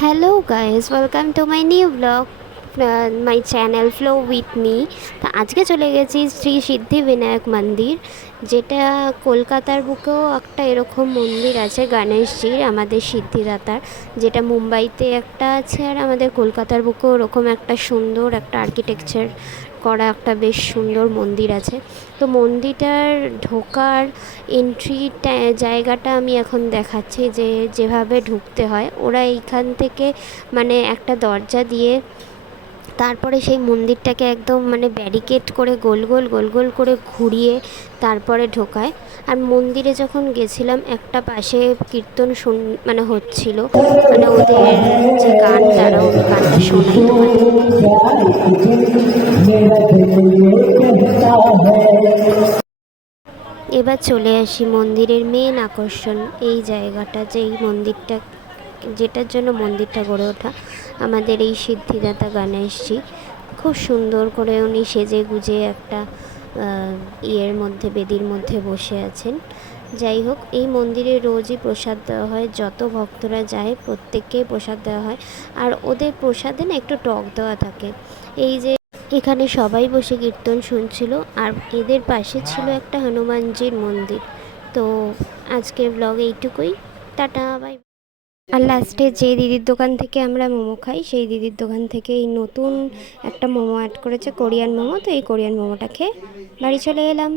hello guys welcome to my new blog My channel flow with me তা আজকে চলে গেছি শ্রী সিদ্ধি বিনায়ক মন্দির, যেটা কলকাতার বুকেও একটা এরকম মন্দির আছে গণেশজির, আমাদের সিদ্ধিদাতার, যেটা মুম্বাইতে একটা আছে আর আমাদের কলকাতার বুকেও ওরকম একটা সুন্দর একটা আর্কিটেকচার করা একটা বেশ সুন্দর মন্দির আছে। তো মন্দিরটার ঢোকার এন্ট্রি জায়গাটা আমি এখন দেখাচ্ছি যে যেভাবে ঢুকতে হয়, ওরা এইখান থেকে মানে একটা দরজা দিয়ে তারপরে সেই মন্দিরটাকে একদম মানে ব্যারিকেড করে গোল গোল গোল গোল করে ঘুরিয়ে তারপরে ঢোকায়। আর মন্দিরে যখন গেছিলাম, একটা পাশে কীর্তন শুন মানে হচ্ছিল। মানে ওদের যে গান, তারা ওই গানটা শোনাই এবার চলে আসি মন্দিরের মেন আকর্ষণ, এই জায়গাটা যে এই মন্দিরটা যেটার জন্য মন্দিরটা গড়ে ওঠা। আমাদের এই সিদ্ধিদাতা গণেশজি খুব সুন্দর করে উনি সেজে গুজে একটা ইয়ের মধ্যে, বেদির মধ্যে বসে আছেন। যাই হোক, এই মন্দিরে রোজই প্রসাদ দেওয়া হয়, যত ভক্তরা যায় প্রত্যেককেই প্রসাদ দেওয়া হয়। আর ওদের প্রসাদে না একটু টক দেওয়া থাকে। এই যে এখানে সবাই বসে কীর্তন শুনছিল, আর এদের পাশে ছিল একটা হনুমানজির মন্দির। তো আজকের ব্লগ এইটুকুই। Tata, by. আর লাস্টে যে দিদির দোকান থেকে আমরা মোমো খাই, সেই দিদির দোকান থেকে এই নতুন একটা মোমো অ্যাড করেছে, কোরিয়ান মোমো। তো এই কোরিয়ান মোমোটা খেয়ে বাড়ি চলে এলাম।